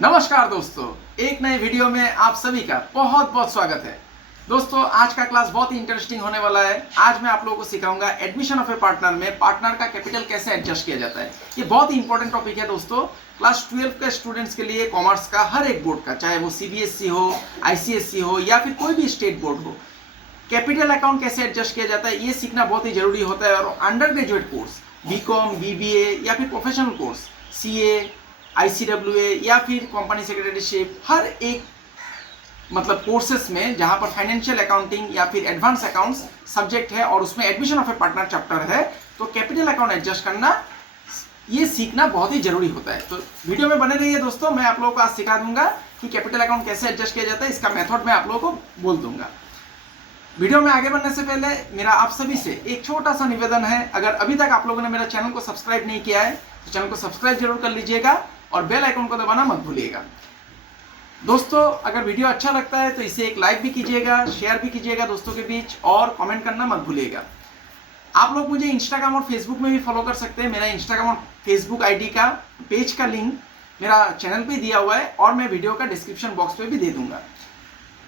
नमस्कार दोस्तों, एक नए वीडियो में आप सभी का बहुत बहुत स्वागत है। दोस्तों, आज का क्लास बहुत ही इंटरेस्टिंग होने वाला है। आज मैं आप लोगों को सिखाऊंगा एडमिशन ऑफ ए पार्टनर में पार्टनर का कैपिटल कैसे एडजस्ट किया जाता है। ये बहुत ही इंपॉर्टेंट टॉपिक है दोस्तों। क्लास 12 के स्टूडेंट्स के लिए, कॉमर्स का हर एक बोर्ड का, चाहे वो सीबीएसई हो, आईसीएसई हो या फिर कोई भी स्टेट बोर्ड हो, कैपिटल अकाउंट कैसे एडजस्ट किया जाता है ये सीखना बहुत ही जरूरी होता है। और undergraduate course, BCom, BBA या फिर प्रोफेशनल कोर्स, सीए, आईसीडब्ल्यूए या फिर कंपनी सेक्रेटरीशिप, हर एक मतलब कोर्सेस में जहां पर फाइनेंशियल अकाउंटिंग या फिर एडवांस अकाउंट्स सब्जेक्ट है और उसमें admission of A partner chapter है, तो कैपिटल अकाउंट एडजस्ट करना, ये सीखना बहुत ही जरूरी होता है। तो वीडियो में बने रहिए दोस्तों। मैं आप लोगों को आज सिखा दूंगा कि कैपिटल अकाउंट कैसे एडजस्ट किया जाता है। इसका मेथड मैं आप लोगों को बोल दूंगा। वीडियो में आगे बढ़ने से पहले मेरा आप सभी से एक छोटा सा निवेदन है। अगर अभी तक आप लोगों ने मेरा चैनल को सब्सक्राइब नहीं किया है तो चैनल को सब्सक्राइब जरूर कर लीजिएगा और बेल आइकन को दबाना मत भूलिएगा। दोस्तों, अगर वीडियो अच्छा लगता है तो इसे एक लाइक भी कीजिएगा, शेयर भी कीजिएगा दोस्तों के बीच, और कमेंट करना मत भूलिएगा। आप लोग मुझे इंस्टाग्राम और फेसबुक में भी फॉलो कर सकते हैं। मेरा इंस्टाग्राम और फेसबुक आईडी का पेज का लिंक मेरा चैनल पे दिया हुआ है और मैं वीडियो का डिस्क्रिप्शन बॉक्स पे भी दे दूंगा।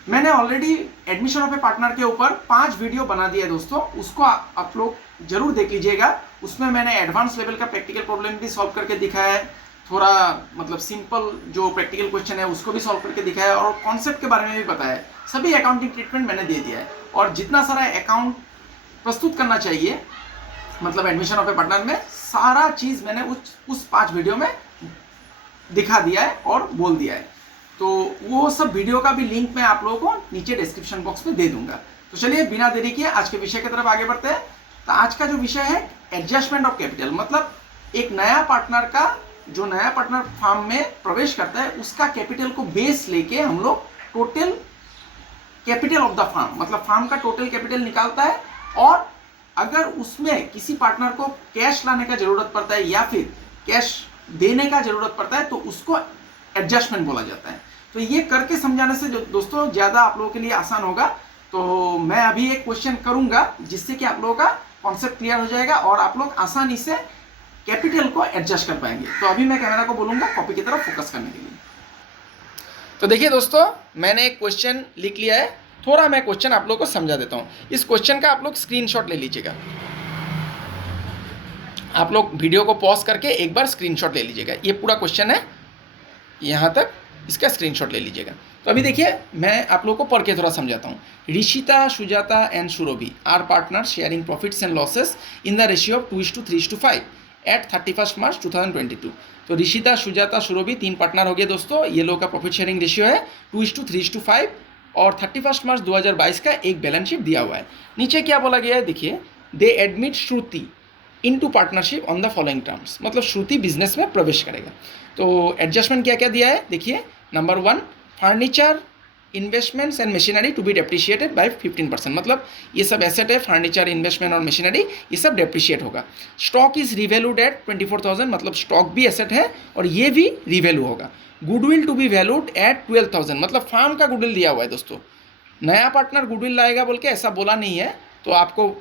मैंने already admission of A partner के ऊपर 5 वीडियो बना दिया है दोस्तों, उसको आप लोग जरूर देख लीजिएगा। उसमें मैंने एडवांस लेवल का प्रैक्टिकल प्रॉब्लम भी सॉल्व करके दिखाया है, थोड़ा मतलब सिंपल जो प्रैक्टिकल क्वेश्चन है उसको भी सॉल्व करके दिखाया है, और कॉन्सेप्ट के बारे में भी बताया है। सभी अकाउंटिंग ट्रीटमेंट मैंने दे दिया है, और जितना सारा अकाउंट प्रस्तुत करना चाहिए मतलब एडमिशन ऑफ ए पार्टनर में, सारा चीज़ मैंने उस 5 वीडियो में दिखा दिया है और बोल दिया है। तो वो सब वीडियो का भी लिंक मैं आप लोगों को नीचे डिस्क्रिप्शन बॉक्स में दे दूंगा। तो चलिए बिना देरी किए आज के विषय की तरफ आगे बढ़ते हैं। तो आज का जो विषय है एडजस्टमेंट ऑफ कैपिटल, मतलब एक नया पार्टनर का, जो नया पार्टनर फर्म में प्रवेश करता है उसका कैपिटल को बेस लेके हम लोग total capital of the firm, मतलब फर्म का टोटल कैपिटल निकालता है। और अगर उसमें किसी पार्टनर को कैश लाने का जरूरत पड़ता है या फिर कैश देने का जरूरत पड़ता है तो उसको एडजस्टमेंट बोला जाता है। तो ये करके समझाने से जो दोस्तों ज़्यादा आप लोगों के लिए आसान होगा। तो मैं अभी एक क्वेश्चन करूंगा जिससे कि आप लोगों का कॉन्सेप्ट क्लियर हो जाएगा और आप लोग आसानी से कैपिटल को एडजस्ट कर पाएंगे। तो अभी मैं कैमरा को बोलूंगा कॉपी की तरफ फोकस करने के लिए। तो देखिए दोस्तों, मैंने एक क्वेश्चन लिख लिया है। थोड़ा मैं क्वेश्चन आप लोग को समझा देता हूँ। इस क्वेश्चन का आप लोग स्क्रीनशॉट ले लीजिएगा। आप लोग वीडियो को पॉज करके एक बार स्क्रीनशॉट ले लीजिएगा। ये पूरा क्वेश्चन है, यहाँ तक इसका स्क्रीनशॉट ले लीजिएगा। तो अभी देखिए मैं आप लोगों को पढ़ के थोड़ा समझाता हूँ। Rishita, Sujata and Surabhi are partner sharing profits and losses in the ratio of 2:3:5 at 31 March 2022। तो ऋषिता, सुजाता, सुरभि 3 पार्टनर हो गए दोस्तों। ये लोग का प्रॉफिट शेयरिंग रेशियो है 2:3:5 और 31 मार्च 2022 का एक बैलेंस शीट दिया हुआ है। नीचे क्या बोला गया है देखिए, दे admit Shruti into partnership on the following terms, मतलब श्रुति बिजनेस में प्रवेश करेगा। तो एडजस्टमेंट क्या क्या दिया है देखिए। Number 1, furniture, investments and machinery to be depreciated by 15%, मतलब ये सब एसेट है, फर्नीचर, इन्वेस्टमेंट और मशीनरी, ये सब डेप्रिशिएट होगा। स्टॉक इज रिवैल्यूड एट 24,000, मतलब स्टॉक भी एसेट है और ये भी रिवैल्यू होगा। Goodwill to be valued at 12,000, मतलब फार्म का गुडविल दिया हुआ है दोस्तों। नया पार्टनर गुडविल लाएगा बोल के ऐसा बोला नहीं है। तो आपको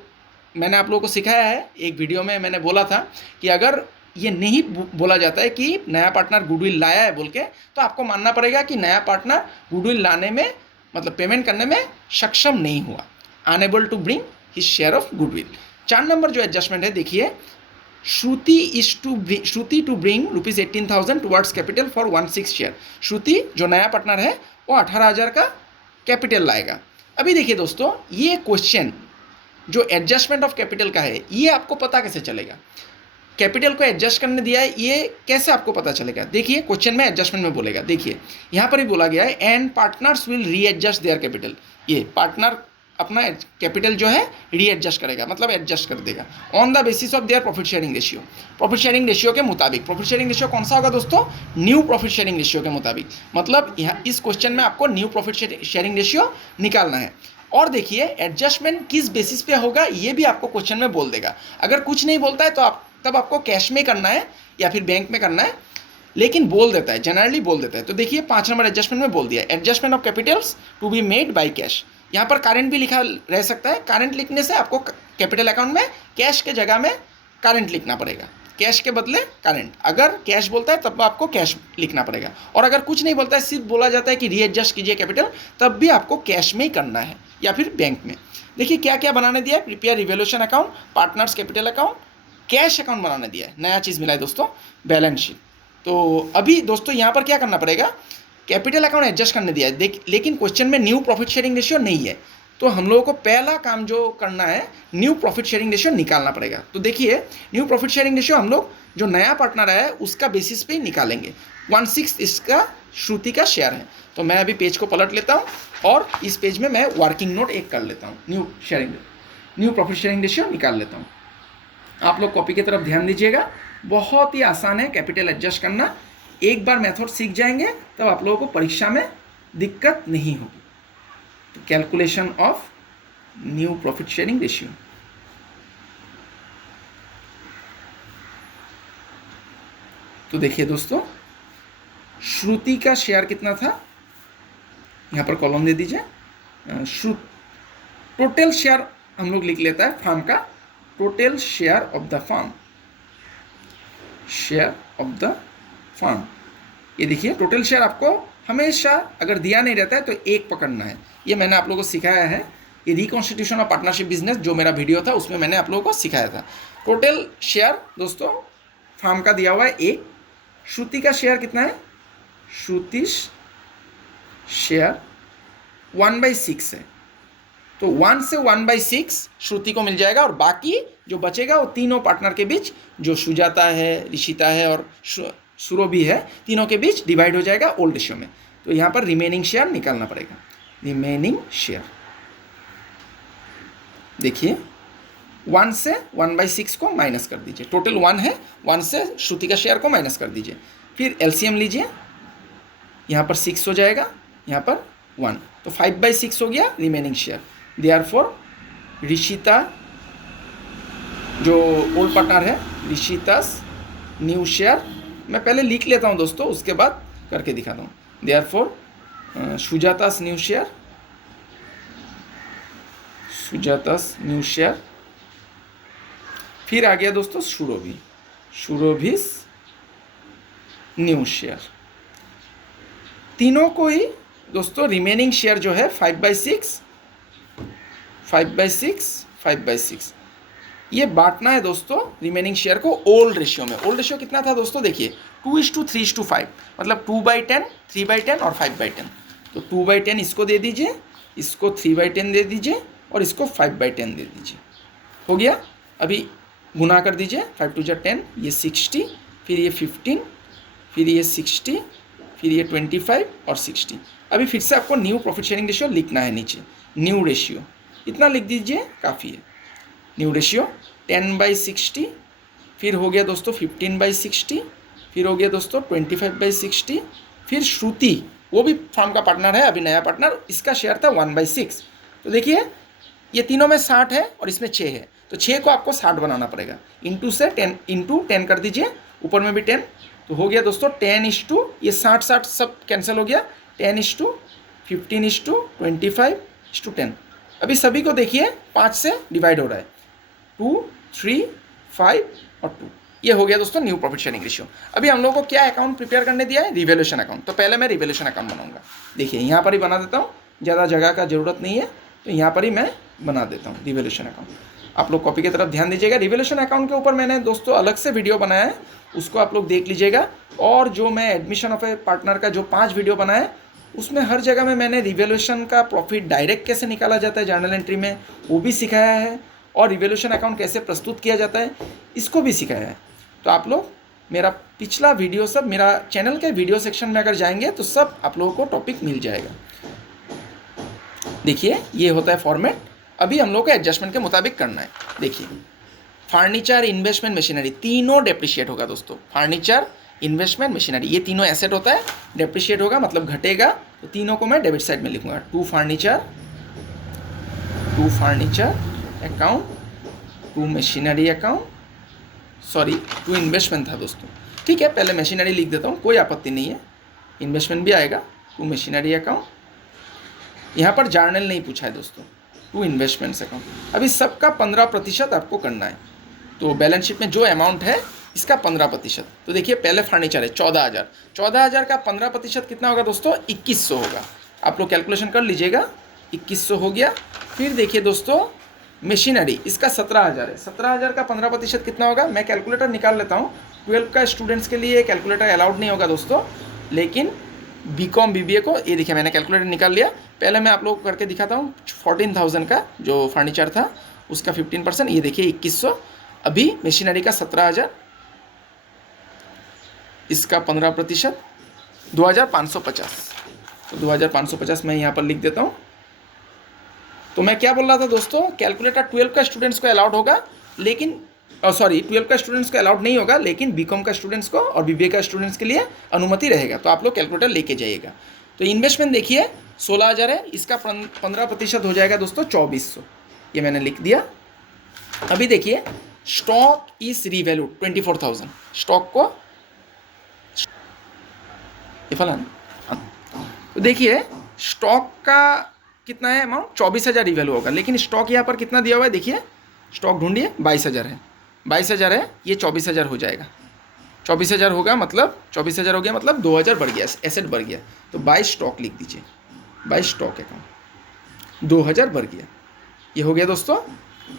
मैंने आप लोगों को सिखाया है, एक वीडियो में मैंने बोला था कि अगर ये नहीं बोला जाता है कि नया पार्टनर गुडविल लाया है बोल के, तो आपको मानना पड़ेगा कि नया पार्टनर गुडविल लाने में, मतलब पेमेंट करने में सक्षम नहीं हुआ, unable to bring his share of goodwill. 4 number जो एडजस्टमेंट है देखिए, Shruti to bring ₹18,000 towards capital for 1/6 share. Shruti जो नया पार्टनर है वो 18,000 का कैपिटल लाएगा। अभी देखिए दोस्तों, ये क्वेश्चन जो एडजस्टमेंट ऑफ कैपिटल का है, ये आपको पता कैसे चलेगा? कैपिटल को एडजस्ट करने दिया है, ये कैसे आपको पता चलेगा? देखिए क्वेश्चन में एडजस्टमेंट में बोलेगा, देखिए यहाँ पर ही बोला गया है and partners will readjust their capital. ये पार्टनर अपना कैपिटल जो है रीएडजस्ट करेगा, मतलब एडजस्ट कर देगा on the basis of their profit sharing ratio. Profit sharing ratio के मुताबिक। प्रॉफिट शेयरिंग रेशियो कौन सा होगा दोस्तों? न्यू प्रॉफिट शेयरिंग रेशियो के मुताबिक। मतलब यहाँ इस क्वेश्चन में आपको न्यू प्रॉफिट शेयरिंग रेशियो निकालना है। और देखिए एडजस्टमेंट किस बेसिस पे होगा ये भी आपको क्वेश्चन में बोल देगा। अगर कुछ नहीं बोलता है तो तब आपको कैश में करना है या फिर बैंक में करना है, लेकिन बोल देता है, जनरली बोल देता है। तो देखिए 5 नंबर एडजस्टमेंट में बोल दिया, adjustment of capitals to be made by cash. यहाँ पर करंट भी लिखा रह सकता है। करंट लिखने से आपको कैपिटल अकाउंट में कैश के जगह में करंट लिखना पड़ेगा। कैश के बदले करंट। अगर कैश बोलता है तब आपको कैश लिखना पड़ेगा, और अगर कुछ नहीं बोलता है, सिर्फ बोला जाता है कि रीएडजस्ट कीजिए कैपिटल, तब भी आपको कैश में ही करना है या फिर बैंक में। देखिए क्या क्या बनाने दिया है, prepare revolution account, partners capital account, cash account बनाने दिया है। नया चीज़ मिला है दोस्तों, बैलेंस शीट। तो अभी दोस्तों यहाँ पर क्या करना पड़ेगा, कैपिटल अकाउंट एडजस्ट करने दिया है, लेकिन क्वेश्चन में न्यू प्रॉफिट शेयरिंग रेशियो नहीं है। तो हम लोगों को पहला काम जो करना है, न्यू प्रॉफिट शेयरिंग रेशियो निकालना पड़ेगा। तो देखिए न्यू प्रॉफिट शेयरिंग रेशियो हम लोग जो नया पार्टनर है उसका बेसिस पे ही निकालेंगे। 1/6 इसका श्रुति का शेयर है। तो मैं अभी पेज को पलट लेता हूँ और इस पेज में मैं वर्किंग नोट एक कर लेता हूँ, न्यू प्रॉफिट शेयरिंग रेशियो निकाल लेता हूँ। आप लोग कॉपी की तरफ ध्यान दीजिएगा, बहुत ही आसान है कैपिटल एडजस्ट करना। एक बार मेथड सीख जाएंगे तब आप लोगों को परीक्षा में दिक्कत नहीं होगी। तो calculation of new profit sharing ratio, तो देखिए दोस्तों श्रुति का शेयर कितना था, यहाँ पर कॉलम दे दीजिए। टोटल शेयर हम लोग लिख लेता है फार्म का, total share of the firm, share of the firm. ये देखिए टोटल शेयर आपको हमेशा अगर दिया नहीं रहता है तो एक पकड़ना है। ये मैंने आप लोगों को सिखाया है, ये रिकॉन्स्टिट्यूशन ऑफ पार्टनरशिप बिजनेस जो मेरा वीडियो था उसमें मैंने आप लोगों को सिखाया था। टोटल शेयर दोस्तों फार्म का दिया हुआ है एक। श्रुति का शेयर कितना है, श्रुति शेयर 1/6 है। तो 1 से 1/6 श्रुति को मिल जाएगा, और बाकी जो बचेगा वो तीनों पार्टनर के बीच, जो सुजाता है, ऋषिता है और सुरभि है, तीनों के बीच डिवाइड हो जाएगा ओल्ड रेशियो में। तो यहाँ पर रिमेनिंग शेयर निकालना पड़ेगा, रिमेनिंग शेयर। देखिए 1 से 1/6 को माइनस कर दीजिए, टोटल 1 है, 1 से श्रुति का शेयर को माइनस कर दीजिए। फिर एलसीएम लीजिए, यहाँ पर 6 हो जाएगा, यहाँ पर 1, तो 5/6 हो गया रिमेनिंग शेयर। देयरफॉर ऋषिता जो ओल्ड पार्टनर है, ऋषितास न्यू शेयर, मैं पहले लिख लेता हूँ दोस्तों, उसके बाद करके दिखाता हूँ। Therefore Sujata's new share, Sujata's new share. फिर आ गया दोस्तों सुरभि, सुरभिस न्यू शेयर। तीनों को ही दोस्तों रिमेनिंग शेयर जो है 5/6, 5/6, 5/6 ये बांटना है दोस्तों रिमेनिंग शेयर को ओल्ड रेशियो में। ओल्ड रेशियो कितना था दोस्तों, देखिए 2:3:5, मतलब 2/10, 3/10 और 5/10। तो 2/10 इसको दे दीजिए, इसको 3/10 दे दीजिए और इसको 5/10 दे दीजिए। हो गया। अभी गुना कर दीजिए, 5 2 10, ये 60, फिर ये 15, फिर ये 60, फिर ये 25 और 60। अभी फिर से आपको न्यू प्रॉफिट शेयरिंग रेशियो लिखना है नीचे, न्यू रेशियो इतना लिख दीजिए, काफ़ी है। न्यू रेशियो 10/60, फिर हो गया दोस्तों 15/60, फिर हो गया दोस्तों 25/60, फिर श्रुति वो भी फार्म का पार्टनर है, अभी नया पार्टनर, इसका शेयर था 1/6। तो देखिए ये तीनों में 60 है और इसमें 6 है, तो 6 को आपको 60 बनाना पड़ेगा। इंटू से 10 इंटू 10 कर दीजिए, ऊपर में भी 10, तो हो गया दोस्तों 10:, ये 60 सब कैंसिल हो गया, 10:, 15:, 25:10। अभी सभी को देखिए 5 से डिवाइड हो रहा है, 2, 3, 5 और 2। ये हो गया दोस्तों न्यू प्रॉफिट शेयरिंग रेशियो। अभी हम लोगों को क्या अकाउंट प्रिपेयर करने दिया है, रिवैल्यूएशन अकाउंट। तो पहले मैं रिवैल्यूएशन अकाउंट बनाऊंगा। देखिए यहाँ पर ही बना देता हूँ, ज़्यादा जगह का ज़रूरत नहीं है, तो यहाँ पर ही मैं बना देता हूँ रिवैल्यूएशन अकाउंट। आप लोग कॉपी की तरफ ध्यान दीजिएगा। रिवैल्यूएशन अकाउंट के ऊपर मैंने दोस्तों अलग से वीडियो बनाया है, उसको आप लोग देख लीजिएगा। और जो मैं एडमिशन ऑफ ए पार्टनर का जो 5 वीडियो बनाया है, उसमें हर जगह में मैंने रिवैल्यूएशन का प्रॉफिट डायरेक्ट कैसे निकाला जाता है जर्नल एंट्री में, वो भी सिखाया है, और रिवैल्यूएशन अकाउंट कैसे प्रस्तुत किया जाता है इसको भी सिखाया है। तो आप लोग मेरा पिछला वीडियो सब मेरा चैनल के वीडियो सेक्शन में अगर जाएंगे तो सब आप लोगों को टॉपिक मिल जाएगा। देखिए ये होता है फॉर्मेट। अभी हम लोग को एडजस्टमेंट के मुताबिक करना है। देखिए फर्नीचर, इन्वेस्टमेंट, मशीनरी तीनों डेप्रिशिएट होगा दोस्तों। फर्नीचर, इन्वेस्टमेंट, मशीनरी ये तीनों एसेट होता है, डेप्रिशिएट होगा मतलब घटेगा। तो तीनों को मैं डेबिट साइड में लिखूंगा। To furniture account, to machinery account, sorry to investment था दोस्तों, ठीक है। पहले मशीनरी लिख देता हूँ, कोई आपत्ति नहीं है, इन्वेस्टमेंट भी आएगा। टू मशीनरी अकाउंट, यहाँ पर जर्नल नहीं पूछा है दोस्तों, टू इन्वेस्टमेंट्स अकाउंट। अभी सबका 15% आपको करना है। तो बैलेंस शीट में जो अमाउंट है इसका 15%। तो देखिए पहले फर्नीचर है 14,000, 14,000 का 15% कितना होगा दोस्तों? 2100 होगा। आप लोग कैलकुलेशन कर लीजिएगा, 2100 हो गया। फिर देखिए दोस्तों मशीनरी, इसका 17,000 है, 17,000 का 15% कितना होगा? मैं कैलकुलेटर निकाल लेता हूँ। 12 का स्टूडेंट्स के लिए कैलकुलेटर अलाउड नहीं होगा दोस्तों, लेकिन बीकॉम बीबीए को, ये देखिए मैंने कैलकुलेटर निकाल लिया। पहले मैं आप लोगों को करके दिखाता हूँ। 14,000 का जो फर्नीचर था उसका 15%, ये देखिए 2100। अभी मशीनरी का 17,000, इसका 15%, 2,550। तो 2,550 मैं यहाँ पर लिख देता हूँ। तो मैं क्या बोल रहा था दोस्तों, कैलकुलेटर 12 का स्टूडेंट्स को अलाउड होगा, लेकिन 12 का स्टूडेंट्स को अलाउड नहीं होगा, लेकिन बीकॉम का स्टूडेंट्स को और बीबीए का स्टूडेंट्स के लिए अनुमति रहेगा। तो आप लोग कैलकुलेटर लेके जाइएगा। तो इन्वेस्टमेंट देखिए 16,000 है, इसका 15% हो जाएगा दोस्तों 2,400, ये मैंने लिख दिया। अभी देखिए स्टॉक इज रीवैल्यूड 24,000, स्टॉक को तो देखिए स्टॉक का कितना है अमाउंट? 24,000 रिवैल्यू होगा, लेकिन स्टॉक यहाँ पर कितना दिया हुआ है? देखिए स्टॉक ढूंढिए, 22,000 है, 22,000 है, ये 24,000 हो जाएगा। 24,000 होगा मतलब 24,000 हो गया मतलब 2,000 बढ़ गया, एसेट बढ़ गया। तो 22 स्टॉक लिख दीजिए, 22 स्टॉक अकाउंट, 2,000 बढ़ गया। ये हो गया दोस्तों।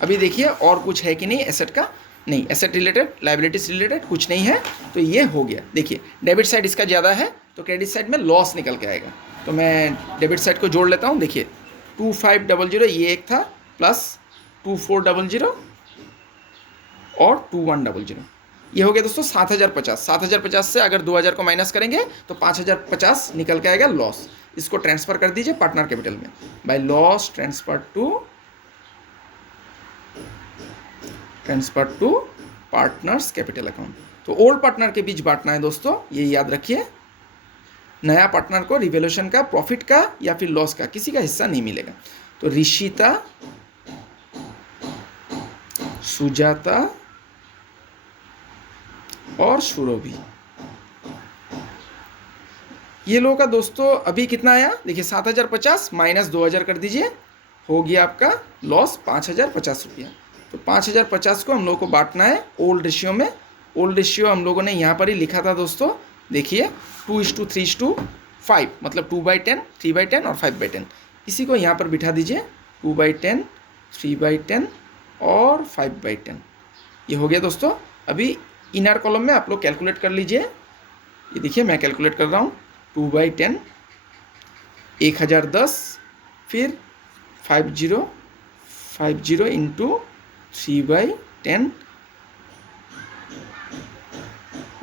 अभी देखिए और कुछ है कि नहीं एसेट का? नहीं, एसेट रिलेटेड लाइबिलिटीज रिलेटेड कुछ नहीं है। तो ये हो गया। देखिए डेबिट साइड इसका ज़्यादा है, तो क्रेडिट साइड में लॉस निकल के आएगा। तो मैं डेबिट साइड को जोड़ लेता हूँ। देखिए 2500 ये एक था, प्लस 2400 और 2100, ये हो गया दोस्तों 7,050। 7,050 से अगर 2,000 को माइनस करेंगे तो 5,050 निकल के आएगा लॉस। इसको ट्रांसफ़र कर दीजिए पार्टनर कैपिटल में। By loss transfer to partners capital account. तो ओल्ड पार्टनर के बीच बांटना है दोस्तों, ये याद रखिए। नया पार्टनर को रिवैल्यूएशन का, प्रॉफिट का या फिर लॉस का किसी का हिस्सा नहीं मिलेगा। तो ऋषिता, सुजाता और सुरभि, ये लोगों का दोस्तों अभी कितना आया? देखिए 7,050 माइनस 2,000 कर दीजिए, हो गया आपका लॉस 5,050 रुपया। तो 5,050 को हम लोग को बांटना है ओल्ड रेशियो में। ओल्ड रेशियो हम लोगों ने यहाँ पर ही लिखा था दोस्तों, देखिए 2:3:5, मतलब 2/10, 3/10 और 5/10। इसी को यहाँ पर बिठा दीजिए, 2/10, 3/10 और 5/10। ये हो गया दोस्तों। अभी इनर कॉलम में आप लोग कैलकुलेट कर लीजिए। ये देखिए मैं कैलकुलेट कर रहा हूँ, 2/10 1010, फिर 50 इंटू 3/10,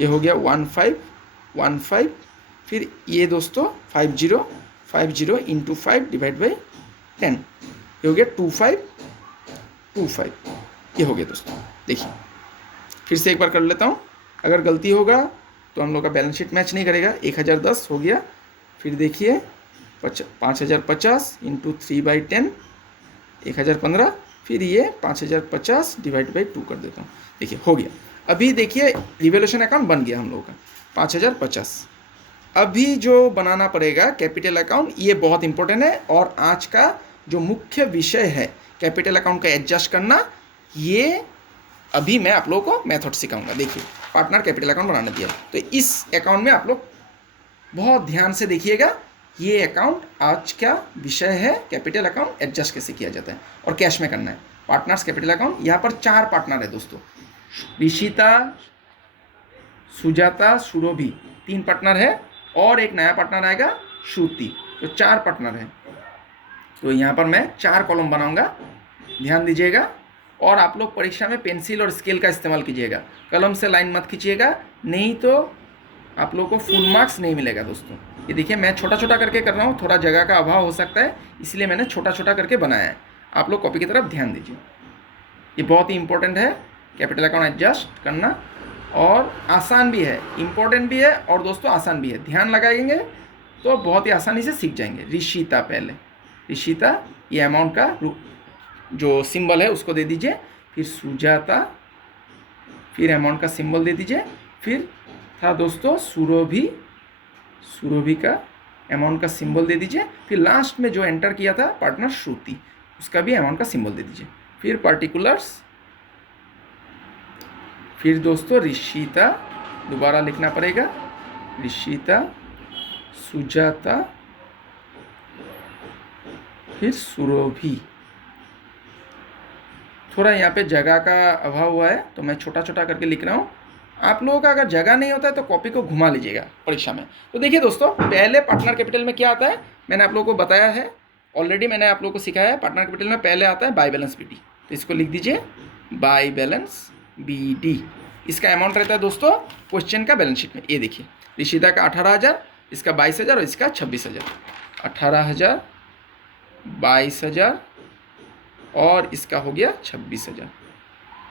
ये हो गया 1515, फिर ये दोस्तों 50 इंटू 5 डिवाइड बाई 10, ये हो गया 2525, ये हो गया दोस्तों। देखिए फिर से एक बार कर लेता हूँ, अगर गलती होगा तो हम लोग का बैलेंस शीट मैच नहीं करेगा। 1,010 हो गया, फिर देखिए 5,050 इंटू 3/10, 1,015, फिर ये 5,050 डिवाइड बाई 2 कर देता हूँ। देखिए हो गया। अभी देखिए रिवैल्यूएशन अकाउंट बन गया हम लोगों का 5,050। अभी जो बनाना पड़ेगा कैपिटल अकाउंट, ये बहुत इंपॉर्टेंट है और आज का जो मुख्य विषय है कैपिटल अकाउंट का एडजस्ट करना, ये अभी मैं आप लोगों को मेथड सिखाऊंगा। देखिए पार्टनर कैपिटल अकाउंट बनाने दिया, तो इस अकाउंट में आप लोग बहुत ध्यान से देखिएगा। ये अकाउंट आज का विषय है, कैपिटल अकाउंट एडजस्ट कैसे किया जाता है और कैश में करना है। पार्टनर्स कैपिटल अकाउंट, यहाँ पर 4 पार्टनर है दोस्तों, ऋषिता, सुजाता, सुरभि, 3 पार्टनर है और एक नया पार्टनर आएगा श्रुति, तो 4 पार्टनर है। तो यहाँ पर मैं 4 कॉलम बनाऊंगा, ध्यान दीजिएगा। और आप लोग परीक्षा में पेंसिल और स्केल का इस्तेमाल कीजिएगा, कलम से लाइन मत खींचिएगा, नहीं तो आप लोगों को फुल मार्क्स नहीं मिलेगा दोस्तों। ये देखिए मैं छोटा छोटा करके कर रहा हूँ, थोड़ा जगह का अभाव हो सकता है, इसलिए मैंने छोटा छोटा करके बनाया है। आप लोग कॉपी की तरफ ध्यान दीजिए, ये बहुत ही इंपॉर्टेंट है कैपिटल अकाउंट एडजस्ट करना, और आसान भी है, इंपॉर्टेंट भी है और दोस्तों आसान भी है। ध्यान लगाएंगे तो बहुत ही आसानी से सीख जाएंगे। ऋषिता, पहले ऋषिता, ये अमाउंट का जो सिंबल है उसको दे दीजिए, फिर सुजाता, फिर अमाउंट का सिंबल दे दीजिए, फिर था दोस्तों सुरभि, सुरभि का अमाउंट का सिंबल दे दीजिए, फिर लास्ट में जो एंटर किया था पार्टनर श्रुति, उसका भी अमाउंट का सिंबल दे दीजिए, फिर पार्टिकुलर्स, फिर दोस्तों ऋषिता दोबारा लिखना पड़ेगा, ऋषिता, सुजाता, फिर सुरभि। थोड़ा यहाँ पे जगह का अभाव हुआ है तो मैं छोटा छोटा करके लिख रहा हूँ। आप लोगों का अगर जगह नहीं होता है तो कॉपी को घुमा लीजिएगा परीक्षा में। तो देखिए दोस्तों, पहले पार्टनर कैपिटल में क्या आता है मैंने आप लोगों को बताया है ऑलरेडी, मैंने आप लोगों को सिखाया है। पार्टनर कैपिटल में पहले आता है बाय बैलेंस बीडी, तो इसको लिख दीजिए बाय बैलेंस बीडी। इसका अमाउंट रहता है दोस्तों क्वेश्चन का बैलेंस शीट में। ये देखिए ऋषिता का 18,000, इसका 22,000 और इसका 26,000। 18,000, 22,000 और इसका हो गया 26,000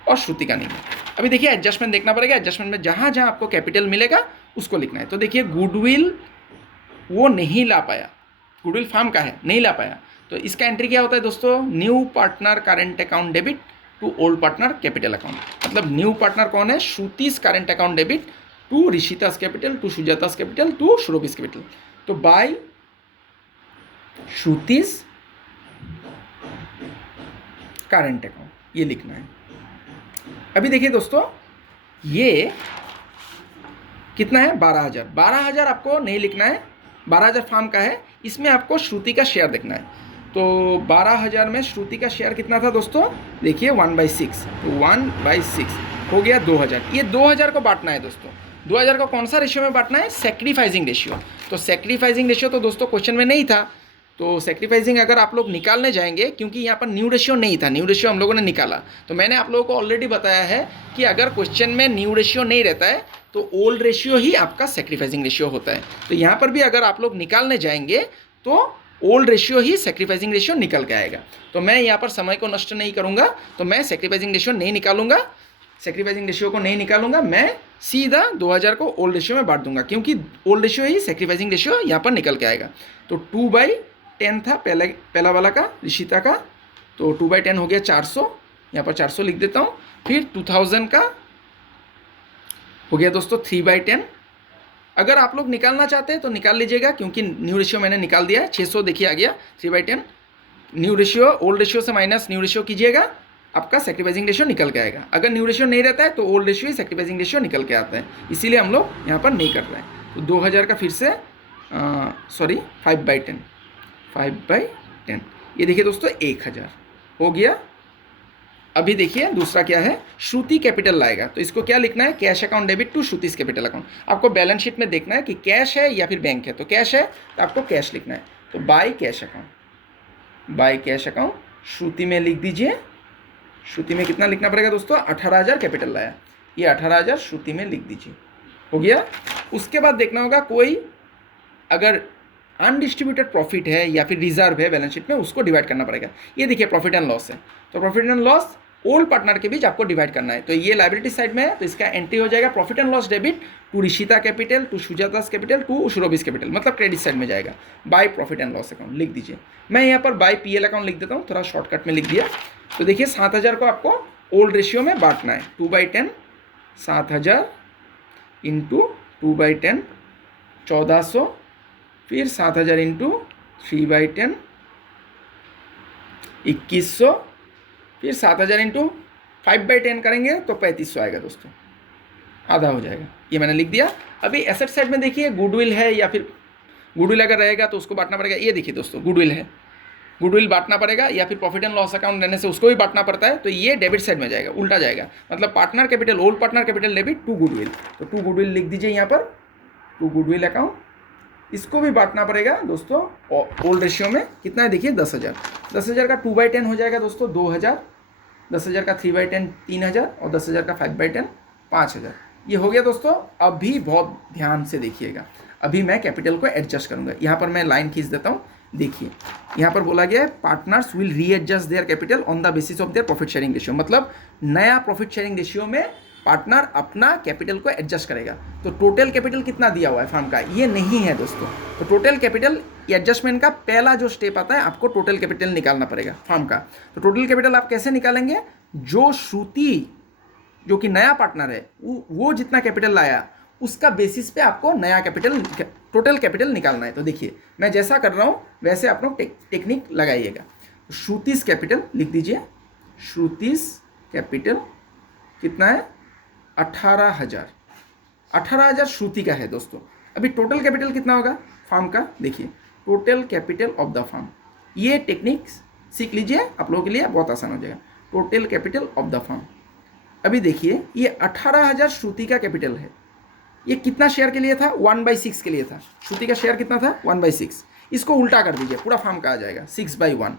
और श्रुति का नहीं है। अभी देखिए एडजस्टमेंट देखना पड़ेगा। एडजस्टमेंट में जहाँ जहाँ आपको कैपिटल मिलेगा उसको लिखना है। तो देखिए गुडविल वो नहीं ला पाया, गुडविल फार्म का है, नहीं ला पाया, तो इसका एंट्री क्या होता है दोस्तों, new partner current account debit to old partner capital account. मतलब न्यू पार्टनर कौन है, Shruti's current account debit to Rishita's capital to Sujata's capital to Surabhi's capital. तो बाय श्रुतिस करेंट अकाउंट ये लिखना है। अभी देखिए दोस्तों ये कितना है 12,000। 12,000 आपको नहीं लिखना है, 12,000 फार्म का है, इसमें आपको श्रुति का शेयर देखना है। तो 12,000 में श्रुति का शेयर कितना था दोस्तों, देखिए 1/6, तो 1/6 हो गया 2,000। ये 2,000 को बांटना है दोस्तों। 2,000 को कौन सा रेशियो में बांटना है, सेक्रीफाइसिंग रेशियो। तो सेक्रीफाइसिंग रेशियो तो दोस्तों क्वेश्चन में नहीं था, तो सेक्रीफाइसिंग अगर आप लोग निकालने जाएंगे, क्योंकि यहाँ पर न्यू रेशियो नहीं था, न्यू रेशियो हम लोगों ने निकाला, तो मैंने आप लोगों को ऑलरेडी बताया है कि अगर क्वेश्चन में न्यू रेशियो नहीं रहता है तो ओल्ड रेशियो ही आपका सेक्रीफाइसिंग रेशियो होता है। तो यहाँ पर भी अगर आप लोग निकालने जाएंगे तो ओल्ड रेशियो ही सेक्रीफाइसिंग रेशियो निकल के आएगा। तो मैं यहाँ पर समय को नष्ट नहीं करूँगा, तो मैं सेक्रीफाइसिंग रेशियो नहीं निकालूंगा, सेक्रीफाइसिंग रेशियो को नहीं निकालूंगा, मैं सीधा 2,000 को ओल्ड रेशियो में बांट दूंगा, क्योंकि ओल्ड रेशियो ही सेक्रीफाइसिंग रेशियो यहाँ पर निकल के आएगा। तो 2/10 था पहला वाला का ऋषिता का, तो 2/10 हो गया 400, यहाँ पर 400 लिख देता हूँ। फिर 2,000 का हो गया दोस्तों 3/10। अगर आप लोग निकालना चाहते हैं तो निकाल लीजिएगा, क्योंकि न्यू रेशियो मैंने निकाल दिया है। 600 देखिए आ गया 3/10। न्यू रेशियो ओल्ड रेशियो से माइनस न्यू रेशियो कीजिएगा, आपका सेक्रीफाइसिंग रेशियो निकल के आएगा। अगर न्यू रेशियो नहीं रहता है तो ओल्ड रेशियो ही सेक्रीफाइसिंग रेशियो निकल के आता है, इसीलिए हम लोग यहाँ पर नहीं कर रहे हैं। तो 2,000 का फिर से 5/10 ये देखिए दोस्तों 1,000 हो गया। अभी देखिए दूसरा क्या है, श्रुति कैपिटल लाएगा, तो इसको क्या लिखना है, cash account debit to Shruti's capital account. आपको बैलेंस शीट में देखना है कि कैश है या फिर बैंक है, तो कैश है तो आपको कैश लिखना है। तो by cash account, by cash account Shruti में लिख दीजिए। श्रुति में कितना लिखना पड़ेगा दोस्तों, 18,000 कैपिटल लाया, ये 18,000 श्रुति में लिख दीजिए, हो गया। उसके बाद देखना होगा कोई अगर अनडिस्ट्रीब्यूटेड प्रॉफिट है या फिर रिजर्व है बैलेंस शीट में, उसको डिवाइड करना पड़ेगा। ये देखिए प्रॉफिट एंड लॉस है, तो profit and loss old partner के बीच आपको डिवाइड करना है। तो ये लायबिलिटी साइड में है, तो इसका एंट्री हो जाएगा profit and loss debit to Rishita capital to Sujata's capital to Surabhi's capital, मतलब क्रेडिट साइड में जाएगा। By profit and loss account लिख दीजिए। मैं यहाँ पर बाय पीएल अकाउंट लिख देता हूँ, थोड़ा शॉर्टकट में लिख दिया। तो देखिए 7,000 को आपको ओल्ड रेशियो में बांटना है, 2/10 7,000 इंटू 2/10 1400, फिर 7,000 इंटू 3/10 2100, फिर 7,000 इंटू 5/10 करेंगे तो 3,500 आएगा दोस्तों, आधा हो जाएगा। ये मैंने लिख दिया। अभी एसेट साइड में देखिए गुडविल है या फिर गुडविल अगर रहेगा तो उसको बांटना पड़ेगा। ये देखिए दोस्तों गुडविल है, गुडविल बांटना पड़ेगा, या फिर प्रॉफिट एंड लॉस अकाउंट रहने से उसको भी बांटना पड़ता है, तो ये डेबिट साइड में जाएगा, उल्टा जाएगा। मतलब partner capital old partner capital debit to goodwill, तो टू गुडविल लिख दीजिए यहाँ पर, टू गुडविल अकाउंट। इसको भी बांटना पड़ेगा दोस्तों ओल्ड रेशियो में, कितना है देखिए 10,000। 10,000 का 2/10 हो जाएगा दोस्तों 2,000, 10,000 का 3/10 3,000 और 10,000 का 5/10 5,000। ये हो गया दोस्तों। अभी बहुत ध्यान से देखिएगा, अभी मैं कैपिटल को एडजस्ट करूंगा। यहाँ पर मैं लाइन खींच देता हूँ, देखिए यहाँ पर बोला गया है partners will readjust their capital on the basis of their profit sharing ratio. मतलब नया प्रॉफिट शेयरिंग रेशियो में पार्टनर अपना कैपिटल को एडजस्ट करेगा। तो टोटल कैपिटल कितना दिया हुआ है फर्म का, ये नहीं है दोस्तों। तो टोटल कैपिटल एडजस्टमेंट का पहला जो स्टेप आता है, आपको टोटल कैपिटल निकालना पड़ेगा फर्म का। तो टोटल कैपिटल आप कैसे निकालेंगे, जो श्रुति जो कि नया पार्टनर है वो जितना कैपिटल लाया उसका बेसिस पे आपको नया कैपिटल टोटल कैपिटल निकालना है। तो देखिए मैं जैसा कर रहा हूँ वैसे आप लोग टेक्निक लगाइएगा। श्रुतिस कैपिटल लिख दीजिए, श्रुतिस कैपिटल कितना है 18,000, 18,000 श्रुति का है दोस्तों। अभी टोटल कैपिटल कितना होगा फार्म का, देखिए total capital of the firm, ये टेक्निक सीख लीजिए, आप लोगों के लिए बहुत आसान हो जाएगा। Total capital of the firm, अभी देखिए ये 18,000 श्रुति का कैपिटल है। ये कितना शेयर के लिए था, 1/6 के लिए था। श्रुति का शेयर कितना था, 1/6। इसको उल्टा कर दीजिए, पूरा फार्म का आ जाएगा 6/1,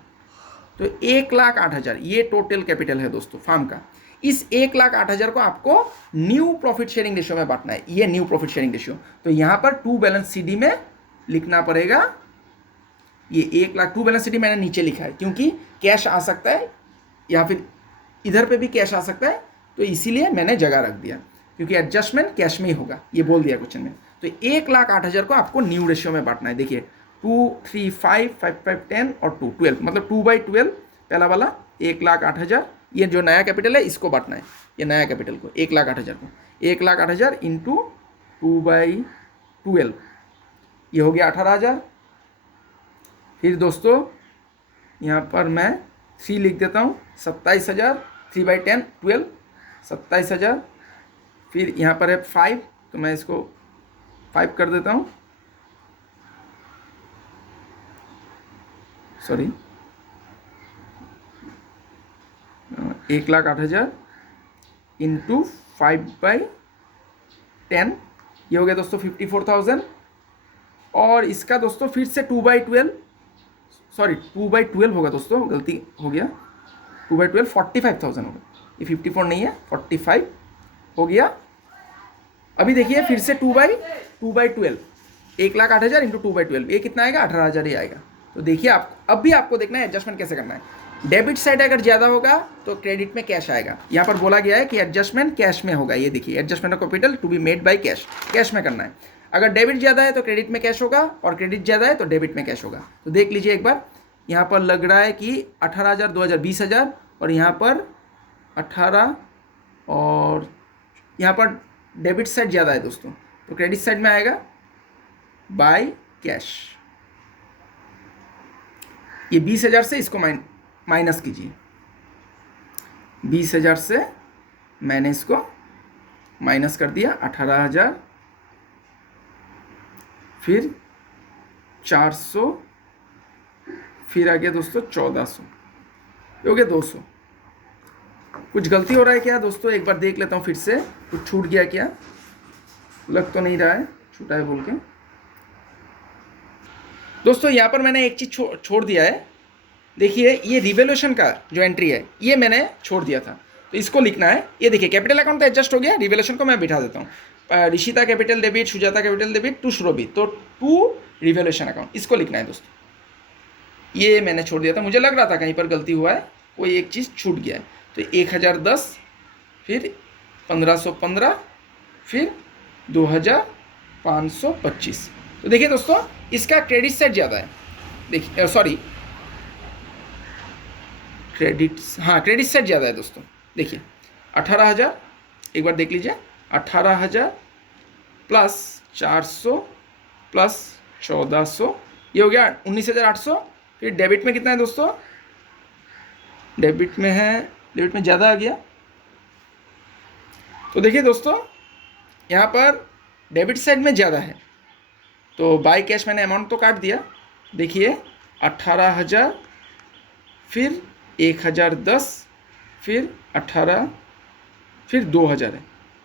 तो 1,08,000 ये टोटल कैपिटल है दोस्तों फार्म का। इस 1,08,000 को आपको न्यू प्रॉफिट शेयरिंग रेशियो में बांटना है, ये न्यू प्रॉफिट शेयरिंग रेशियो। तो यहाँ पर टू बैलेंस सीडी में लिखना पड़ेगा, ये 1,00,000 टू बैलेंस सीडी मैंने नीचे लिखा है क्योंकि कैश आ सकता है या फिर इधर पे भी कैश आ सकता है, तो इसीलिए मैंने जगह रख दिया, क्योंकि एडजस्टमेंट कैश में ही होगा, ये बोल दिया क्वेश्चन में। तो 1,08,000 को आपको न्यू रेशियो में बांटना है। देखिए 2, 3, 5, 5, 5, 10 और 2, 12, मतलब 2/12 पहला वाला 1,08,000। ये जो नया कैपिटल है इसको बांटना है, ये नया कैपिटल को 1,08,000 को 1,08,000 इंटू 2/12, ये हो गया 18,000। फिर दोस्तों यहाँ पर मैं 3 लिख देता हूँ, 27,000, 3/10 12, 27,000। फिर यहाँ पर है 5, तो मैं इसको 5 कर देता हूँ, सॉरी 1,08,000 इंटू 5/10, ये हो गया दोस्तों 54,000। और इसका दोस्तों फिर से 2/12, सॉरी 2/12 होगा दोस्तों, गलती हो गया, 2/12 45,000 होगा, ये 54 नहीं है, 45 हो गया। अभी देखिए फिर से 2/12, 1,08,000 इंटू 2/12, ये कितना आएगा, 18,000 ही आएगा। तो देखिए आप अब भी आपको देखना है एडजस्टमेंट कैसे करना है। डेबिट साइड अगर ज़्यादा होगा तो क्रेडिट में कैश आएगा। यहाँ पर बोला गया है कि एडजस्टमेंट कैश में होगा, ये देखिए adjustment of capital to be made by cash, cash में करना है। अगर डेबिट ज़्यादा है तो क्रेडिट में कैश होगा, और क्रेडिट ज़्यादा है तो डेबिट में कैश होगा। तो देख लीजिए एक बार, यहाँ पर लग रहा है कि 18,000, 2,000, 20,000, और यहाँ पर 18, और यहाँ पर डेबिट साइड ज़्यादा है दोस्तों, तो क्रेडिट साइड में आएगा बाय कैश। ये 20,000 से इसको माइनस कीजिए, 20,000 से मैंने इसको माइनस कर दिया, 18,000, फिर 400, फिर आ गया दोस्तों 1,400, हो गया 200। कुछ गलती हो रहा है क्या दोस्तों, एक बार देख लेता हूँ फिर से, कुछ छूट गया क्या, लग तो नहीं रहा है छूटा है बोल के। दोस्तों यहाँ पर मैंने एक चीज़ छोड़ दिया है, देखिए ये रिवैल्यूएशन का जो एंट्री है ये मैंने छोड़ दिया था, तो इसको लिखना है। ये देखिए कैपिटल अकाउंट तो एडजस्ट हो गया, रिवैल्यूएशन को मैं बिठा देता हूँ, Rishita capital debit, Sujata capital debit to श्रोबी, तो टू रिवैल्यूएशन अकाउंट, इसको लिखना है दोस्तों। ये मैंने छोड़ दिया था, मुझे लग रहा था कहीं पर गलती हुआ है, कोई एक चीज़ छूट गया है। तो 1,010, फिर 1,515, फिर 2,525। तो देखिए दोस्तों इसका क्रेडिट साइड ज़्यादा है, देखिए सॉरी क्रेडिट साइड ज़्यादा है दोस्तों। देखिए 18,000, एक बार देख लीजिए, 18,000 प्लस 400 प्लस 1,400, ये हो गया 19,800। फिर डेबिट में कितना है दोस्तों, डेबिट में ज़्यादा आ गया। तो देखिए दोस्तों यहाँ पर डेबिट साइड में ज़्यादा है, तो बाय कैश मैंने अमाउंट तो काट दिया। देखिए 18,000, फिर 1,010, फिर 18, फिर 2,000 है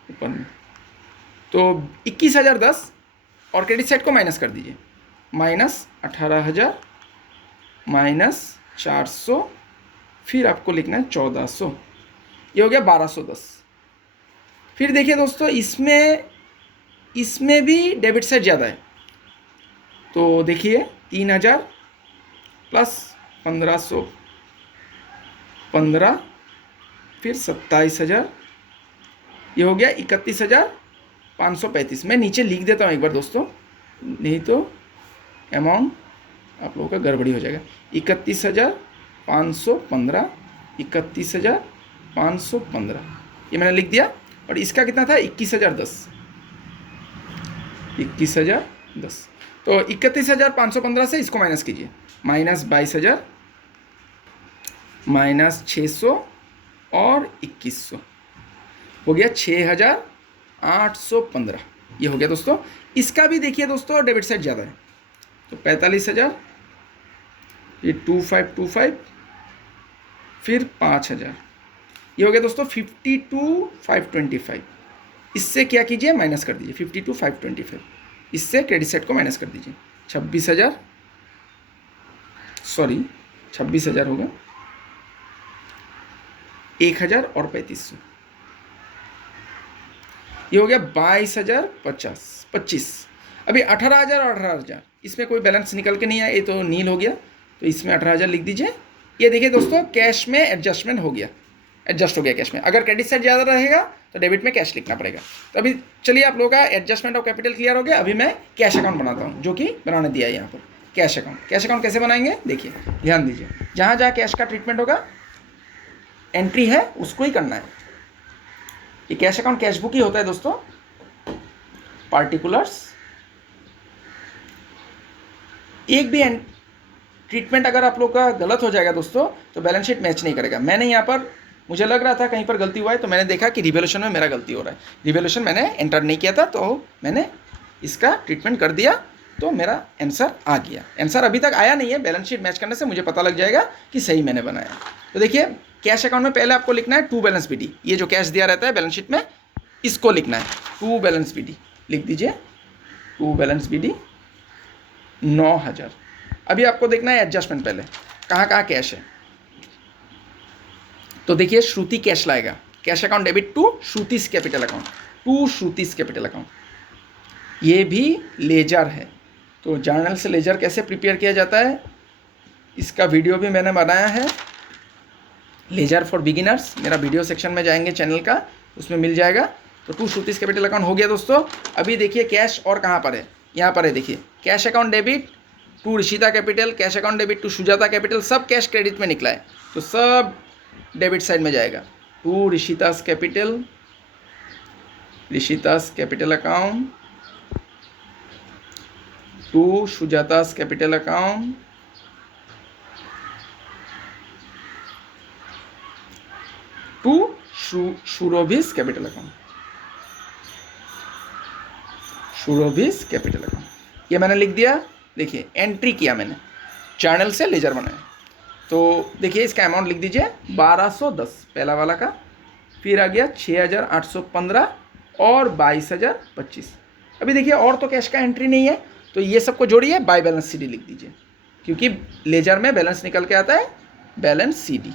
ऊपर में, तो 21,010, और क्रेडिट साइड को माइनस कर दीजिए, माइनस 18,000 माइनस 400, फिर आपको लिखना है 1,400, ये हो गया 1,210। फिर देखिए दोस्तों इसमें भी डेबिट साइड ज़्यादा है, तो देखिए 3,000 प्लस 1,515, फिर 27,000, ये हो गया 31,535। मैं नीचे लिख देता हूँ एक बार दोस्तों, नहीं तो अमाउंट आप लोगों का गड़बड़ी हो जाएगा। 31,515, 31,515, ये मैंने लिख दिया। और इसका कितना था, 21,010, 21,010। तो 31,515 से इसको माइनस कीजिए, माइनस 22,000, माइनस 600 और 2,100। हो गया 6,815, ये हो गया दोस्तों। इसका भी देखिए दोस्तों डेबिट साइड ज़्यादा है, तो 45,000, ये 2525, फिर 5,000, ये हो गया दोस्तों 52,525। इससे क्या कीजिए, माइनस कर दीजिए 52,525, इससे क्रेडिट साइड को माइनस कर दीजिए 26,000, सॉरी 26,000 होगा, 1,000 और 3,500, ये हो गया 22,025। अभी 18,000 और 18,000, इसमें कोई बैलेंस निकल के नहीं आया, ये तो नील हो गया, तो इसमें 18,000 लिख दीजिए। ये देखिए दोस्तों कैश में एडजस्टमेंट हो गया, एडजस्ट हो गया कैश में। अगर क्रेडिट साइड ज़्यादा रहेगा तो डेबिट में कैश लिखना पड़ेगा। तो अभी चलिए आप लोगों का एडजस्टमेंट ऑफ कैपिटल क्लियर हो गया। अभी मैं कैश अकाउंट बनाता हूँ, जो कि बनाने दिया है यहाँ पर कैश अकाउंट। कैश अकाउंट कैसे बनाएंगे देखिए, ध्यान दीजिए, जहाँ जहाँ कैश का ट्रीटमेंट होगा, एंट्री है उसको ही करना है। ये कैश अकाउंट कैश बुक ही होता है दोस्तों। पार्टिकुलर्स, एक भी ट्रीटमेंट अगर आप लोग का गलत हो जाएगा दोस्तों तो बैलेंस शीट मैच नहीं करेगा। मैंने यहाँ पर, मुझे लग रहा था कहीं पर गलती हुआ है, तो मैंने देखा कि रिवोल्यूशन में मेरा गलती हो रहा है। रिवोल्यूशन मैंने एंटर नहीं किया था, तो मैंने इसका ट्रीटमेंट कर दिया, तो मेरा आंसर आ गया। आंसर अभी तक आया नहीं है, बैलेंस शीट मैच करने से मुझे पता लग जाएगा कि सही मैंने बनाया। तो देखिए कैश अकाउंट में पहले आपको लिखना है टू बैलेंस बीडी, ये जो कैश दिया रहता है बैलेंस शीट में, इसको लिखना है टू बैलेंस बीडी, लिख दीजिए टू बैलेंस बीडी 9,000। अभी आपको देखना है एडजस्टमेंट, पहले कहाँ कहाँ कैश है। तो देखिए श्रुति कैश लाएगा, cash account debit to Shruti's capital account, to Shruti's capital account. ये भी लेजर है, तो जर्नल से लेजर कैसे प्रिपेयर किया जाता है इसका वीडियो भी मैंने बनाया है, लेजर फॉर बिगिनर्स। मेरा वीडियो सेक्शन में जाएंगे चैनल का, उसमें मिल जाएगा। तो टू श्रुतिस कैपिटल अकाउंट हो गया दोस्तों। अभी देखिए कैश और कहाँ पर है, यहाँ पर है, देखिए cash account debit to Rishita capital, cash account debit to Sujata capital, सब कैश क्रेडिट में निकला है, तो सब डेबिट साइड में जाएगा। To Rishita's capital, Rishita's capital account, to Sujata's capital account, to Surabhi's capital account, Surabhi's capital account, ये मैंने लिख दिया। देखिए एंट्री किया मैंने, चैनल से लेजर बनाया, तो देखिए इसका अमाउंट लिख दीजिए 1210 पहला वाला का, फिर आ गया 6,815 और 22,025। अभी देखिए और तो कैश का एंट्री नहीं है, तो ये सबको जोड़िए, बाय बैलेंस सीडी लिख दीजिए, क्योंकि लेजर में बैलेंस निकल के आता है बैलेंस सीडी।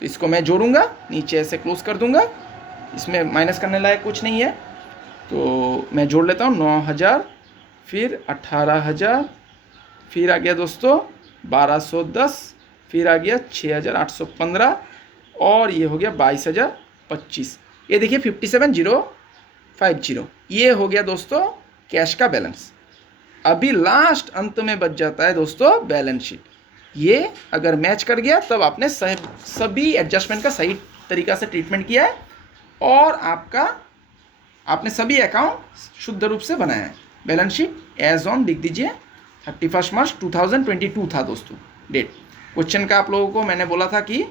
तो इसको मैं जोड़ूंगा, नीचे ऐसे क्लोज कर दूंगा, इसमें माइनस करने लायक कुछ नहीं है, तो मैं जोड़ लेता हूँ 9,000, फिर 18,000, फिर आ गया दोस्तों 1210, फिर आ गया 6,815 और ये हो गया 22,025। ये देखिए 57,050, ये हो गया दोस्तों कैश का बैलेंस। अभी लास्ट अंत में बच जाता है दोस्तों बैलेंस शीट। ये अगर मैच कर गया तब आपने सभी एडजस्टमेंट का सही तरीका से ट्रीटमेंट किया है और आपने सभी अकाउंट शुद्ध रूप से बनाया है। बैलेंस शीट एज ऑन लिख दीजिए 31 मार्च 2022 था दोस्तों डेट। क्वेश्चन का आप लोगों को मैंने बोला था कि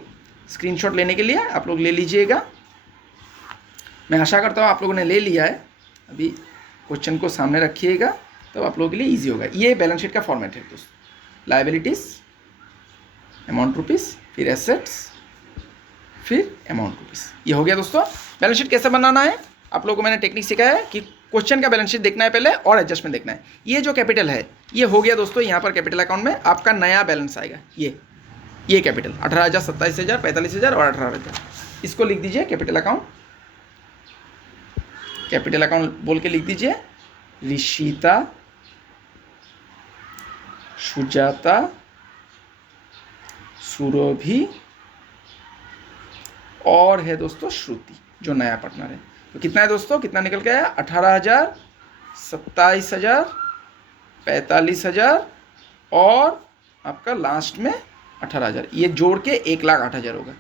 स्क्रीनशॉट लेने के लिए आप लोग ले लीजिएगा। मैं आशा करता हूँ आप लोगों ने ले लिया है। अभी क्वेश्चन को सामने रखिएगा, तब आप लोगों के लिए इजी होगा। ये बैलेंस शीट का फॉर्मेट है दोस्तों, लायबिलिटीज, अमाउंट रुपीस, फिर एसेट्स, फिर अमाउंट रुपीस। ये हो गया दोस्तों। बैलेंस शीट कैसे बनाना है आप लोगों को मैंने टेक्निक सिखाया है कि क्वेश्चन का बैलेंस शीट देखना है पहले और एडजस्टमेंट देखना है। ये जो कैपिटल है ये हो गया दोस्तों, यहाँ पर कैपिटल अकाउंट में आपका नया बैलेंस आएगा। ये कैपिटल 18,000, 27,000, 45,000 और 18,000, इसको लिख दीजिए कैपिटल अकाउंट। कैपिटल अकाउंट बोल के लिख दीजिए ऋषिता, सुजाता, सुरभि और है दोस्तों श्रुति जो नया पार्टनर है। तो कितना है दोस्तों, कितना निकल के आया 18,000, 27,000, 45,000 और आपका लास्ट में 18,000। ये जोड़ के 1,08,000 होगा।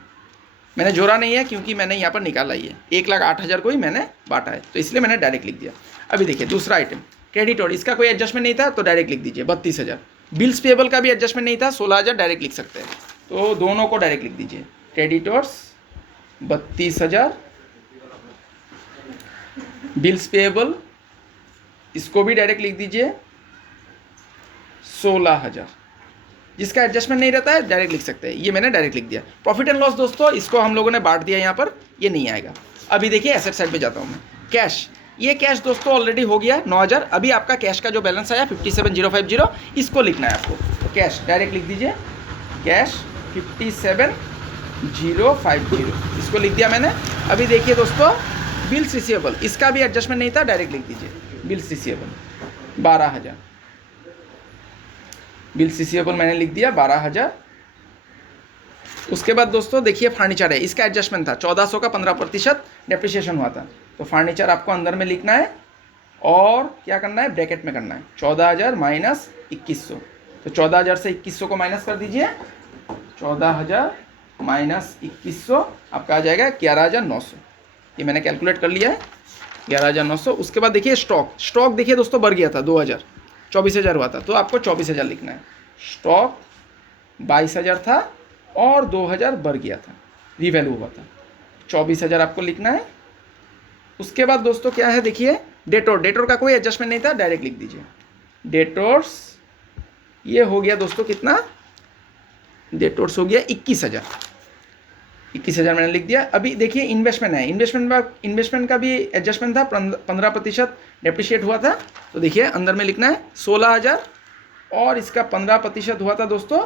मैंने जोड़ा नहीं है क्योंकि मैंने यहाँ पर निकाला ही है, 1,08,000 को ही मैंने बांटा है, तो इसलिए मैंने डायरेक्ट लिख दिया। अभी देखिए दूसरा आइटम क्रेडिटर, इसका कोई एडजस्टमेंट नहीं था तो डायरेक्ट लिख दीजिए 32,000। बिल्स पेबल का भी एडजस्टमेंट नहीं था, 16,000 डायरेक्ट लिख सकते हैं, तो दोनों को डायरेक्ट लिख दीजिए। क्रेडिटर्स 32,000, बिल्स पेएबल, इसको भी डायरेक्ट लिख दीजिए 16,000। जिसका एडजस्टमेंट नहीं रहता है डायरेक्ट लिख सकते हैं, ये मैंने डायरेक्ट लिख दिया। प्रॉफिट एंड लॉस दोस्तों, इसको हम लोगों ने बांट दिया यहाँ पर, ये नहीं आएगा। अभी देखिए एसेट साइड पे जाता हूँ मैं। कैश, ये कैश दोस्तों ऑलरेडी हो गया 9,000। अभी आपका कैश का जो बैलेंस आया 57,050, इसको लिखना है आपको। तो कैश डायरेक्ट लिख दीजिए, कैश 57,050, इसको लिख दिया मैंने। अभी देखिए दोस्तों बिल्स रिसीवेबल, इसका भी एडजस्टमेंट नहीं था, डायरेक्ट लिख दीजिए बिल्स रिसीवेबल 12,000। बिल्स रिसीवेबल मैंने लिख दिया 12,000। उसके बाद दोस्तों देखिए फर्नीचर है, इसका एडजस्टमेंट था 1400 का 15% डेप्रिसिएशन हुआ था। तो फर्नीचर आपको अंदर में लिखना है और क्या करना है, ब्रैकेट में करना है 14,000 माइनस 2100। तो 14,000 से 2100 को माइनस कर दीजिए, 14,000 माइनस 2100 आपका आ जाएगा 11,900। ये मैंने कैलकुलेट कर लिया है 11,900। उसके बाद देखिए स्टॉक देखिए दोस्तों बढ़ गया था 2,000, 24,000 हुआ था, तो आपको 24,000 लिखना है। स्टॉक 22,000 था और 2,000 बढ़ गया था, रीवैल्यू हुआ था, 24,000 आपको लिखना है। उसके बाद दोस्तों क्या है देखिए, डेटोर का कोई एडजस्टमेंट नहीं था, डायरेक्ट लिख दीजिए डेटोर्स। ये हो गया दोस्तों कितना, डेटोर्स हो गया 21,000 मैंने लिख दिया। अभी देखिए इन्वेस्टमेंट है, इन्वेस्टमेंट का भी एडजस्टमेंट था, 15% डेप्रिशिएट हुआ था। तो देखिए अंदर में लिखना है 16,000 और इसका 15% हुआ था दोस्तों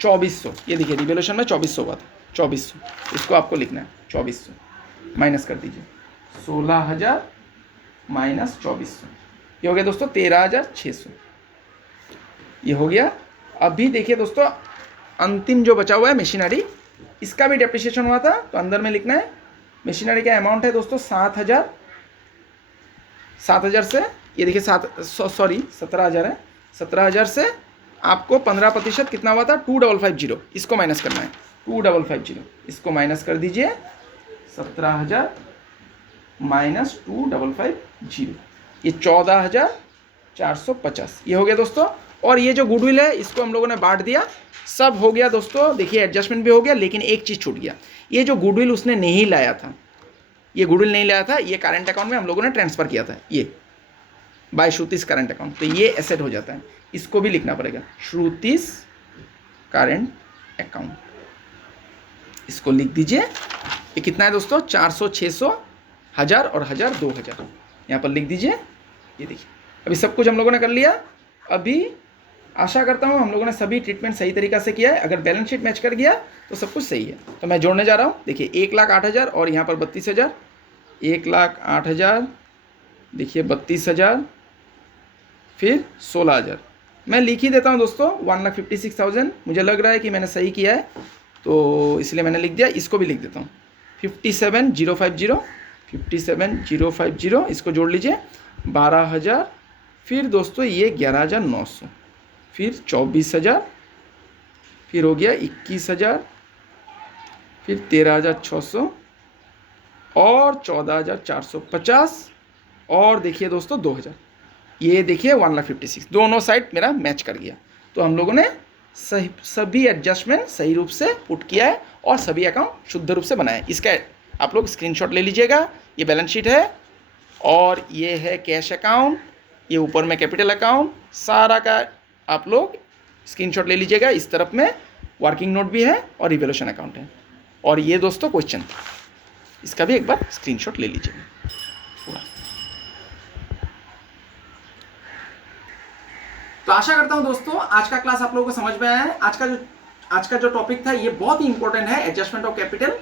2,400। ये देखिए रिवैल्यूएशन में 2,400 हुआ था, 2,400, इसको आपको लिखना है 2,400 माइनस कर दीजिए, 16,000 माइनस 2,400, ये हो गया दोस्तों 13,600, ये हो गया। अभी देखिए दोस्तों अंतिम जो बचा हुआ है मशीनरी, इसका भी डेप्रिसिएशन हुआ था, तो अंदर में लिखना है मशीनरी का अमाउंट है दोस्तों 7,000 से, ये देखिए 17,000 है, 17,000 से आपको 15% कितना हुआ था 2,550, इसको माइनस करना है 2,550, इसको माइनस कर दीजिए 17,000 माइनस 2,550, ये 14,450, ये हो गया दोस्तों। और ये जो गुडविल है इसको हम लोगों ने बांट दिया, सब हो गया दोस्तों। देखिए एडजस्टमेंट भी हो गया, लेकिन एक चीज़ छूट गया, ये जो गुडविल उसने नहीं लाया था, ये गुडविल नहीं लाया था, ये करंट अकाउंट में हम लोगों ने ट्रांसफ़र किया था, ये बाय श्रुतिस करंट अकाउंट, तो ये एसेट हो जाता है, इसको भी लिखना पड़ेगा श्रुतिस करंट अकाउंट, इसको लिख दीजिए। ये कितना है दोस्तों 400, 600, 1000 और 1000, 2000, यहाँ पर लिख दीजिए। ये देखिए अभी सब कुछ हम लोगों ने कर लिया। अभी आशा करता हूँ हम लोगों ने सभी ट्रीटमेंट सही तरीक़ा से किया है। अगर बैलेंस शीट मैच कर गया तो सब कुछ सही है। तो मैं जोड़ने जा रहा हूँ, देखिए 1,08,000 और यहाँ पर 32,000, 1,08,000, देखिए 32,000, फिर 16,000। मैं लिख ही देता हूँ दोस्तों 1,56,000, मुझे लग रहा है कि मैंने सही किया है तो इसलिए मैंने लिख दिया। इसको भी लिख देता हूँ 57,050, 57,050, इसको जोड़ लीजिए 12,000, फिर दोस्तों ये 11,900, फिर 24,000, फिर हो गया 21,000, फिर 13,600 और 14,450 और देखिए दोस्तों 2,000। ये देखिए 1,56,000, दोनों साइड मेरा मैच कर गया। तो हम लोगों ने सभी एडजस्टमेंट सही रूप से पुट किया है और सभी अकाउंट शुद्ध रूप से बनाए। इसका आप लोग स्क्रीनशॉट ले लीजिएगा। ये बैलेंस शीट है और ये है कैश अकाउंट, ये ऊपर में कैपिटल अकाउंट, सारा का आप लोग स्क्रीनशॉट ले लीजिएगा। इस तरफ में वर्किंग नोट भी है और रिवैल्यूएशन अकाउंट है। और ये दोस्तों क्वेश्चन था, इसका भी एक बार स्क्रीनशॉट ले लीजिएगा पूरा। तो आशा करता हूं दोस्तों आज का क्लास आप लोगों को समझ में आया है। आज का जो टॉपिक था ये बहुत ही इंपॉर्टेंट है, एडजस्टमेंट ऑफ कैपिटल।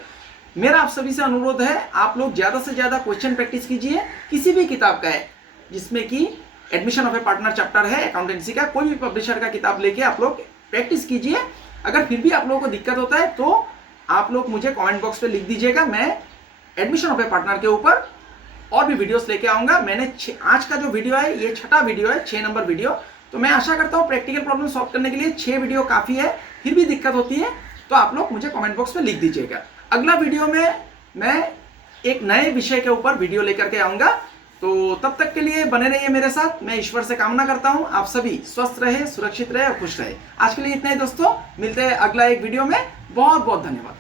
मेरा आप सभी से अनुरोध है, आप लोग ज़्यादा से ज़्यादा क्वेश्चन प्रैक्टिस कीजिए। किसी भी किताब का है जिसमें कि admission of A partner chapter है अकाउंटेंसी का, कोई भी पब्लिशर का किताब लेके आप लोग प्रैक्टिस कीजिए। अगर फिर भी आप लोगों को दिक्कत होता है तो आप लोग मुझे कमेंट बॉक्स पे लिख दीजिएगा। मैं एडमिशन ऑफ ए पार्टनर के ऊपर और भी वीडियोस लेके आऊँगा। मैंने आज का जो वीडियो है ये 6ठा वीडियो है, 6 नंबर वीडियो। तो मैं आशा करता हूँ प्रैक्टिकल प्रॉब्लम सॉल्व करने के लिए 6 वीडियो काफ़ी है। फिर भी दिक्कत होती है तो आप लोग मुझे कमेंट बॉक्स में लिख दीजिएगा। अगला वीडियो में मैं एक नए विषय के ऊपर वीडियो लेकर के आऊँगा। तो तब तक के लिए बने रहिए मेरे साथ। मैं ईश्वर से कामना करता हूँ आप सभी स्वस्थ रहे, सुरक्षित रहे और खुश रहे। आज के लिए इतना ही दोस्तों, मिलते हैं अगला एक वीडियो में। बहुत बहुत धन्यवाद।